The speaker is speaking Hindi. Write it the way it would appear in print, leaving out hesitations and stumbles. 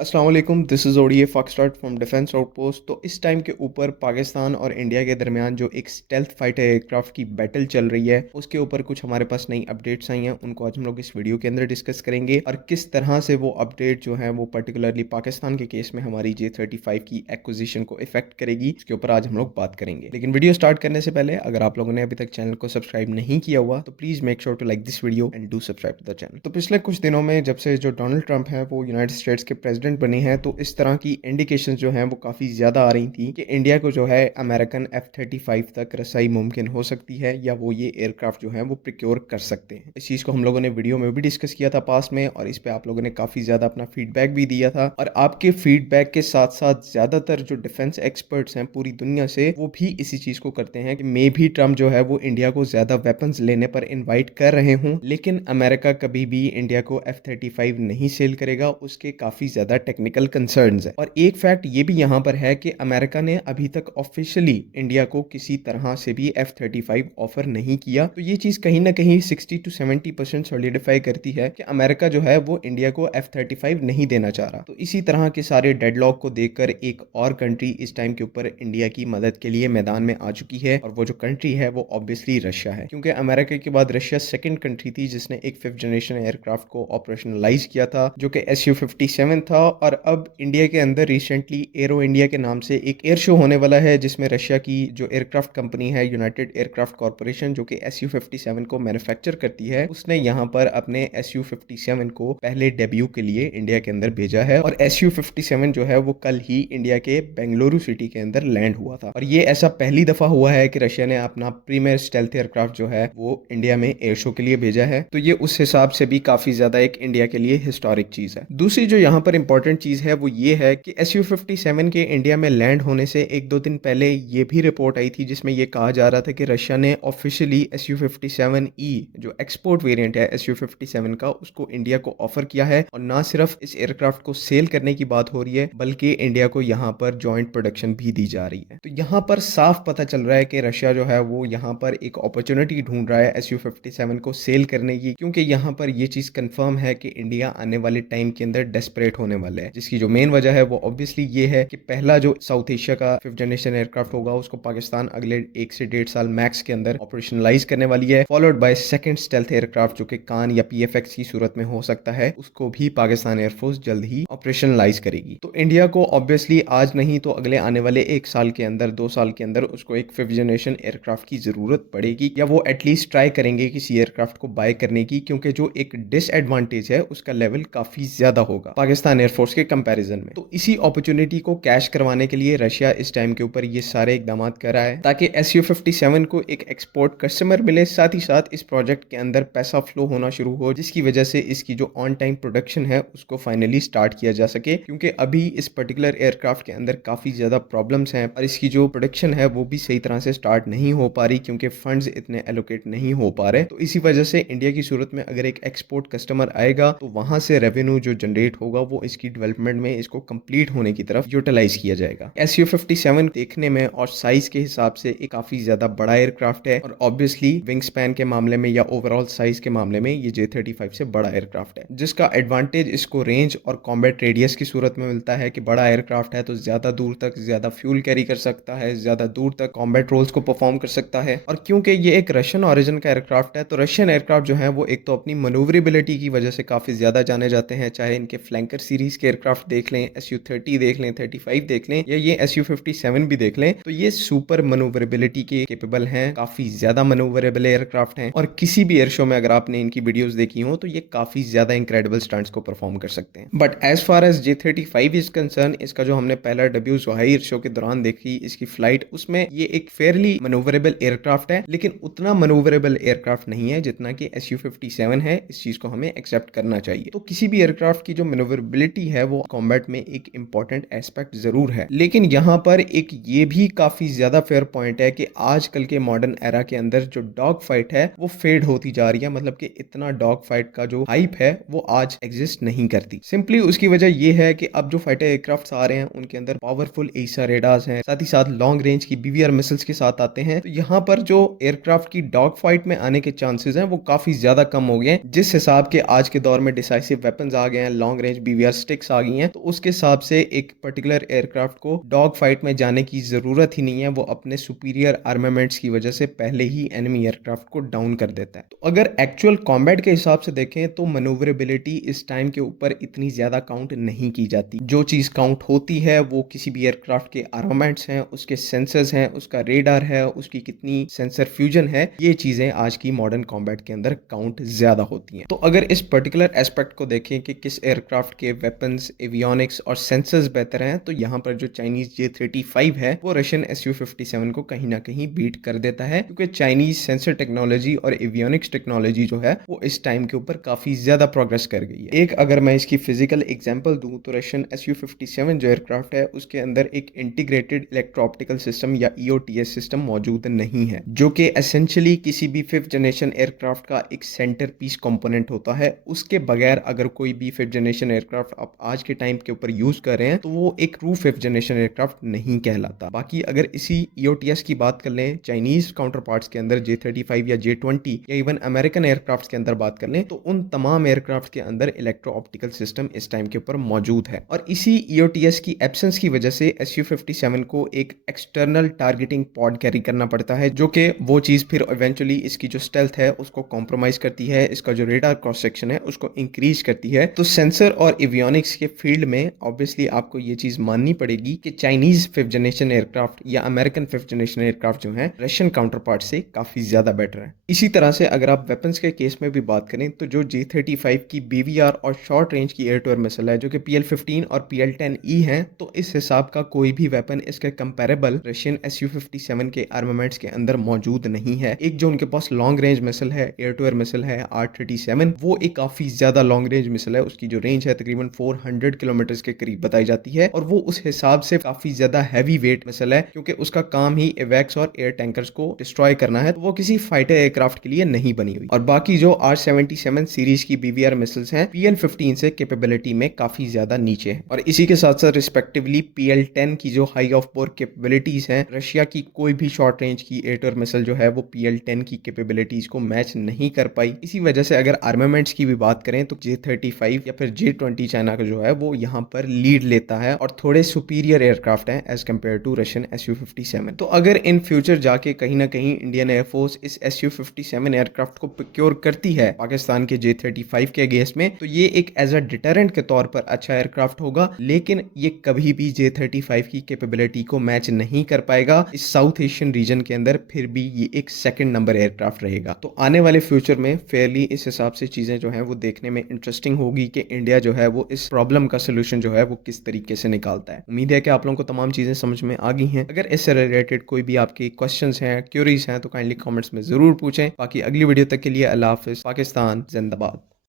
अस्सलाम वालेकुम, this is ODA foxtrot from defence outpost. तो इस टाइम के ऊपर पाकिस्तान और इंडिया के दरमियान जो एक स्टेल्थ फाइटर एयरक्राफ्ट की बैटल चल रही है, उसके ऊपर कुछ हमारे पास नई अपडेट्स आई हैं। उनको आज हम लोग इस वीडियो के अंदर डिस्कस करेंगे और किस तरह से वो अपडेट जो है वो पर्टिकुलरली पाकिस्तान के केस में हमारी J-35 की एक्विजिशन को इफेक्ट करेगी, इसके ऊपर आज हम लोग बात करेंगे। लेकिन वीडियो स्टार्ट करने से पहले अगर आप लोगों ने अभी तक चैनल को सब्सक्राइब नहीं किया हुआ तो please make sure to like this video and do subscribe to the channel. तो पिछले कुछ दिनों में जब से जो डोनाल्ड ट्रंप है वो यूनाइटेड स्टेट्स के प्रेसिडेंट बने हैं, तो इस तरह की इंडिकेशंस जो हैं वो काफ़ी ज़्यादा आ रही थी कि इंडिया को जो है अमेरिकन F-35 तक रसाई मुमकिन हो सकती है या वो ये एयरक्राफ्ट जो है वो प्रिक्योर कर सकते हैं। इस चीज़ को हम लोगों ने वीडियो में भी डिस्कस किया था पास में, और इस पे आप लोगों ने काफ़ी ज़्यादा अपना फीडबैक भी दिया था। और आपके फीडबैक के साथ साथ ज़्यादातर जो डिफेंस एक्सपर्ट्स हैं पूरी दुनिया से, वो भी इसी चीज़ को करते हैं कि मे भी ट्रम्प जो है वो इंडिया को ज़्यादा वेपन्स लेने पर इन्वाइट कर रहे हों, लेकिन अमेरिका कभी भी इंडिया को F-35 नहीं सेल करेगा। उसके काफ़ी ज़्यादा टेक्निकल कंसर्न्स है। और एक फैक्ट ये भी यहाँ पर है कि अमेरिका ने अभी तक ऑफिशियली इंडिया को किसी तरह से भी F-35 ऑफर नहीं किया। तो ये चीज़ कहीं ना कहीं 60 to 70% सॉलिडिफाई करती है कि अमेरिका जो है वो इंडिया को F-35 नहीं देना चाह रहा। तो इसी तरह के सारे डेडलॉक को देखकर एक और कंट्री इस टाइम के ऊपर इंडिया की मदद के लिए मैदान में आ चुकी है, और वो जो कंट्री है वो ऑब्वियसली रशिया है, क्योंकि अमेरिका के बाद रशिया सेकंड कंट्री थी जिसने एक 5th जनरेशन एयरक्राफ्ट को ऑपरेशनलाइज किया था, जो कि Su-57 था। और अब इंडिया के अंदर रिसेंटली एरो इंडिया के नाम से एक एयर शो होने वाला है, जिसमें रशिया की जो एयरक्राफ्ट कंपनी है यूनाइटेड एयरक्राफ्ट कॉर्पोरेशन, जो कि Su-57 को मैन्युफैक्चर करती है, उसने यहाँ पर अपने Su-57 को पहले डेब्यू के लिए इंडिया के अंदर भेजा है। और Su-57 जो है वो कल ही इंडिया के बेंगलुरु सिटी के अंदर लैंड हुआ था। और ये ऐसा पहली दफा हुआ है कि रशिया ने अपना प्रीमियर स्टेल्थ एयरक्राफ्ट जो है वो इंडिया में एयर शो के लिए भेजा है। तो ये उस हिसाब से भी काफी ज्यादा एक इंडिया के लिए हिस्टोरिक चीज है। दूसरी जो यहाँ पर इंपॉर्टेंट चीज है वो ये है कि Su-57 के इंडिया में लैंड होने से एक दो दिन पहले ये भी रिपोर्ट आई थी जिसमें ये कहा जा रहा था कि रशिया ने ऑफिशियली Su-57E जो एक्सपोर्ट वेरिएंट है Su-57 का, उसको इंडिया को ऑफर किया है। और ना सिर्फ इस एयरक्राफ्ट को सेल करने की बात हो रही है, बल्कि इंडिया को यहाँ पर जॉइंट प्रोडक्शन भी दी जा रही है। तो यहाँ पर साफ पता चल रहा है कि रशिया जो है वो यहाँ पर एक अपॉर्चुनिटी ढूंढ रहा है Su-57 को सेल करने की, क्योंकि यहाँ पर ये चीज कंफर्म है कि इंडिया आने वाले टाइम के अंदर डेस्परेट होने वाले है, जिसकी जो मेन वजह है वो ऑब्वियसली ये है कि पहला जो साउथ एशिया का 5th जनरेशन एयरक्राफ्ट होगा उसको पाकिस्तान अगले 1 से 1.5 साल मैक्स के अंदर ऑपरेशनलाइज करने वाली है, followed by second stealth aircraft जो कि कान या PFX की सूरत में हो सकता है, उसको भी पाकिस्तान एयरफोर्स जल्द ही ऑपरेशनलाइज करेगी। तो इंडिया को ऑब्वियसली आज नहीं तो अगले आने वाले 1 साल के अंदर, 2 साल के अंदर उसको एक 5th जनरेशन एयरक्राफ्ट की जरूरत पड़ेगी, या वो एटलीस्ट ट्राई करेंगे किसी एयरक्राफ्ट को बाय करने की, क्योंकि जो एक डिसएडवांटेज है उसका लेवल काफी ज्यादा होगा पाकिस्तान एयरफोर्स के कंपैरिजन में। तो इसी अपॉर्चुनिटी को कैश करवाने के लिए रशिया इस टाइम के ऊपर ये सारे इकदाम कर रहा है, ताकि Su-57 को एक एक्सपोर्ट कस्टमर मिले, साथ ही साथ इस प्रोजेक्ट के अंदर पैसा फ्लो होना शुरू हो, जिसकी वजह से इसकी जो ऑन टाइम प्रोडक्शन है उसको फाइनली स्टार्ट किया जा सके। क्योंकि अभी इस पर्टिकुलर एयरक्राफ्ट के अंदर काफी ज्यादा प्रॉब्लम्स हैं और इसकी जो प्रोडक्शन है वो भी सही तरह से स्टार्ट नहीं हो पा रही, क्योंकि फंड्स इतने एलोकेट नहीं हो पा रहे। तो इसी वजह से इंडिया की सूरत में अगर एक एक्सपोर्ट कस्टमर आएगा तो वहां से रेवेन्यू जो जनरेट होगा वो इसकी डेवलपमेंट में इसको कंप्लीट होने की तरफ यूटिलाइज किया जाएगा। Su-57 देखने में और साइज के हिसाब से एक काफी ज्यादा बड़ा एयरक्राफ्ट है, और ऑब्वियसली विंग स्पैन के मामले में या ओवरऑल साइज के मामले में ये J-35 से बड़ा एयरक्राफ्ट है, जिसका एडवांटेज इसको रेंज और कॉम्बैट रेडियस की सूरत में मिलता है कि बड़ा एयरक्राफ्ट है तो ज्यादा दूर तक ज्यादा फ्यूल कैरी कर सकता है, ज्यादा दूर तक कॉम्बैट रोल्स को परफॉर्म कर सकता है। और क्योंकि ये एक रशियन ओरिजिन का एयरक्राफ्ट है, तो रशियन एयरक्राफ्ट जो है वो एक तो अपनी मनूवरेबिलिटी की वजह से काफी ज्यादा जाने जाते हैं, चाहे इनके फ्लैंकर सीरीज के एयरक्राफ्ट देख लें, Su-30 देख लें, 35 देख लें, या ये Su-57 भी देख लें, तो ये सुपर मनूवरेबिलिटी के केपेबल हैं, काफी ज्यादा मनूवरेबल एयरक्राफ्ट हैं। और किसी भी एयर शो में अगर आपने इनकी वीडियोस देखी हो तो ये काफी ज्यादा इंक्रेडिबल स्टंट्स को परफॉर्म कर सकते हैं। But as far as J-35 is concern, इसका जो हमने पहला डेब्यू जोहाई एयर शो के दौरान देखी इसकी फ्लाइट, उसमें ये एक फेयरली मनूवरेबल एयरक्राफ्ट है, लेकिन उतना मनूवरेबल एयरक्राफ्ट नहीं है जितना कि Su-57 है। इस चीज को हमें एक्सेप्ट करना चाहिए। तो किसी भी एयरक्राफ्ट की जो मैन्युवरेबिलिटी है वो कॉम्बैट में एक इंपॉर्टेंट एस्पेक्ट जरूर है, लेकिन यहाँ पर एक ये भी काफी ज्यादा फेयर पॉइंट है कि आजकल के मॉडर्न एरा के अंदर जो डॉग फाइट है वो फेड होती जा रही है। मतलब कि इतना डॉग फाइट का जो हाइप है वो आज एग्जिस्ट नहीं करती। सिंपली उसकी वजह ये है कि अब जो फाइटर एयरक्राफ्ट आ रहे हैं उनके अंदर पावरफुल एसा रेडार्स हैं, साथ ही साथ लॉन्ग रेंज की BVR मिसाइल्स के साथ आते हैं। तो यहाँ पर जो एयरक्राफ्ट की डॉग फाइट में आने के चांसेस हैं वो काफी ज्यादा कम हो गए हैं। जिस हिसाब के आज के दौर में डिसाइसिव वेपन्स आ गए हैं, लॉन्ग रेंज BVR बैलिस्टिक्स आ गई हैं, तो उसके हिसाब से एक पर्टिकुलर एयरक्राफ्ट को डॉग फाइट में जाने की ज़रूरत ही नहीं है, वो अपने सुपीरियर आर्मामेंट्स की वजह से पहले ही एनिमी एयरक्राफ्ट को डाउन कर देता है। तो अगर एक्चुअल कॉम्बैट के हिसाब से देखें तो मनूवरेबिलिटी इस टाइम के ऊपर इतनी ज़्यादा काउंट नहीं की जाती। जो चीज़ काउंट होती है वो किसी भी एयरक्राफ्ट के आर्मामेंट्स हैं, उसके सेंसर्स हैं, उसका रेडार है, उसकी कितनी सेंसर फ्यूजन है, ये चीज़ें आज की मॉडर्न कॉम्बैट के अंदर काउंट ज़्यादा होती हैं। तो अगर इस पर्टिकुलर एस्पेक्ट को देखें कि किस एयरक्राफ्ट के वेपन्स, एवियोनिक्स और सेंसर्स बेहतर हैं, तो यहाँ पर जो चाइनीज J-35 है वो रशियन Su-57 को कहीं ना कहीं बीट कर देता है, क्योंकि चाइनीज सेंसर टेक्नोलॉजी और एवियोनिक्स टेक्नोलॉजी जो है वो इस टाइम के ऊपर काफी ज्यादा प्रोग्रेस कर गई है। एक अगर मैं इसकी फिजिकल एग्जांपल दूं तो रशियन Su-57 जो एयरक्राफ्ट है उसके अंदर एक इंटीग्रेटेड इलेक्ट्रो ऑप्टिकल सिस्टम या EOTS सिस्टम मौजूद नहीं है, जो कि एसेंशियली किसी भी फिफ्थ जनरेशन एयरक्राफ्ट का एक सेंटर पीस कंपोनेंट होता है। उसके बगैर अगर कोई भी फिफ्थ जनरेशन एयरक्राफ्ट आप आज के टाइम के ऊपर यूज कर रहे हैं तो वो एक ट्रू फिफ्थ जनरेशन एयरक्राफ्ट नहीं कहलाता। बाकी अगर इसी EOTS की बात कर लें चाइनीज काउंटर पार्ट्स के अंदर J-35 या J-20 या इवन अमेरिकन एयरक्राफ्ट के अंदर बात कर लें तो उन तमाम एयरक्राफ्ट के अंदर इलेक्ट्रो ऑप्टिकल सिस्टम इस टाइम के ऊपर मौजूद है, और इसी EOTS की एब्सेंस की वजह से Su-57 को एक एक्सटर्नल टारगेटिंग पॉड कैरी करना पड़ता है, जो कि वो चीज फिर इवेंचुअली इसकी जो स्टेल्थ है उसको कॉम्प्रोमाइज करती है, इसका जो रेडार क्रॉस सेक्शन है उसको इंक्रीज करती है। तो सेंसर और एवियोनिक्स के फील्ड में ऑब्वियसली आपको ये चीज माननी पड़ेगी कि चाइनीज फिफ्थ जनरेशन एयरक्राफ्ट या अमेरिकन फिफ्थ जनरेशन एयरक्राफ्ट जो है रशियन काउंटर पार्ट से काफी ज्यादा बेटर है। इसी तरह से अगर आप वेपन्स के केस में भी बात करें तो जो J-35 की BVR और शॉर्ट रेंज की एयर टू एयर मिसाइल है जो कि PL-15 और PL-10E है, तो इस हिसाब का कोई भी वेपन इसके कंपैरेबल रशियन Su-57 के आर्मामेंट्स के अंदर मौजूद नहीं है। एक जो उनके पास लॉन्ग रेंज मिसाइल है, एयर टू एयर मिसाइल है R-37, वो एक काफी ज्यादा लॉन्ग रेंज मिसाइल है, उसकी जो रेंज है तकरीबन 400 किलोमीटर के करीब बताई जाती है, और वो उस हिसाब से काफी ज्यादा हैवी वेट मिसाइल है क्योंकि उसका काम ही एवैक्स और एयर टैंकर्स को डिस्ट्रॉय करना है, तो वो किसी फाइटर एयरक्राफ्ट के लिए नहीं बनी हुई। और बाकी जो R-77 सीरीज की BVR मिसाइल्स हैं PL-15 से कैपेबिलिटी में काफी ज्यादा नीचे है, और इसी के साथ साथ रिस्पेक्टिवली PL-10 की जो हाई ऑफ बोर कैपेबिलिटीज हैं, रशिया की कोई भी शॉर्ट रेंज की एयर टू एयर मिसाइल जो है वो PL-10 की कैपेबिलिटीज को मैच नहीं कर पाई। इसी वजह से अगर आर्मामेंट्स की भी बात करें तो J-35 या फिर J-20 चाइना का जो है वो यहाँ पर लीड लेता है और थोड़े सुपीरियर एयरक्राफ्ट हैं as compare to Russian Su-57। तो अगर इन फ्यूचर जाके कहीं ना कहीं इंडियन एयरफोर्स इस Su-57 एयरक्राफ्ट को प्रोक्योर करती है पाकिस्तान के J-35 के अगेंस्ट में, तो ये एक एज अ डिटरेंट के तौर पर अच्छा एयरक्राफ्ट होगा, लेकिन ये कभी भी J-35 की कैपेबिलिटी को मैच नहीं कर पाएगा। इस साउथ एशियन रीजन के अंदर फिर भी ये एक सेकंड नंबर एयरक्राफ्ट रहेगा। तो आने वाले फ्यूचर में फेयरली इस हिसाब से चीजें जो हैं वो देखने में इंटरेस्टिंग होगी कि इंडिया जो है वो इस प्रॉब्लम का सोल्यूशन जो है वो किस तरीके से निकालता है। उम्मीद है कि आप लोगों को तमाम चीजें समझ में आ गई हैं। अगर इससे रिलेटेड कोई भी आपकी क्वेश्चंस हैं, क्यूरीज हैं, तो काइंडली कमेंट्स में जरूर पूछें। बाकी अगली वीडियो तक के लिए अल्लाह हाफिज। पाकिस्तान जिंदाबाद।